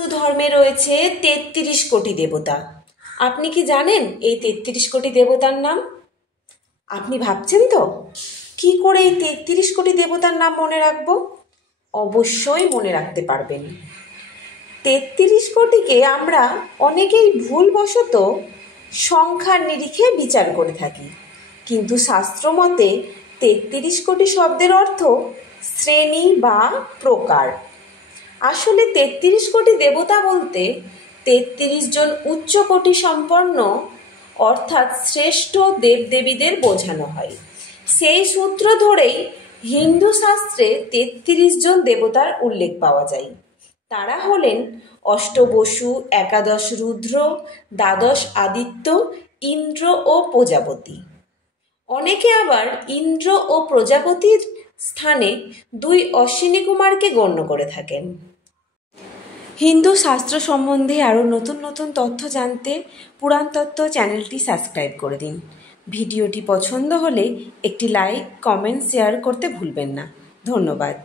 হিন্দু ধর্মে রয়েছে ৩৩ কোটি দেবতা। আপনি কি জানেন এই ৩৩ কোটি দেবতার নাম? আপনি ভাবছেন তো কি করে এই ৩৩ কোটি দেবতার নাম মনে রাখবো? অবশ্যই মনে রাখতে পারবেন। ৩৩ কোটিকে আমরা অনেকেই ভুলবশত সংখ্যার নিরিখে বিচার করে থাকি, কিন্তু শাস্ত্র মতে ৩৩ কোটি শব্দের অর্থ শ্রেণী বা প্রকার। আসলে ৩৩ কোটি দেবতা বলতে ৩৩ জন উচ্চকোটি সম্পন্ন অর্থাৎ শ্রেষ্ঠ দেবদেবীদের বোঝানো হয়। সেই সূত্র ধরেই হিন্দু শাস্ত্রে ৩৩ জন দেবতার উল্লেখ পাওয়া যায়। তারা হলেন অষ্টবসু, একাদশ রুদ্র, দ্বাদশ আদিত্য, ইন্দ্র ও প্রজাপতি। অনেকে আবার ইন্দ্র ও প্রজাপতির স্থানে ২ অশ্বিনী কুমারকে গণ্য করে থাকেন। হিন্দু শাস্ত্র সম্বন্ধে আরও নতুন নতুন তথ্য জানতে পুরাণ তত্ত্ব চ্যানেলটি সাবস্ক্রাইব করে দিন। ভিডিওটি পছন্দ হলে একটি লাইক, কমেন্ট, শেয়ার করতে ভুলবেন না। ধন্যবাদ।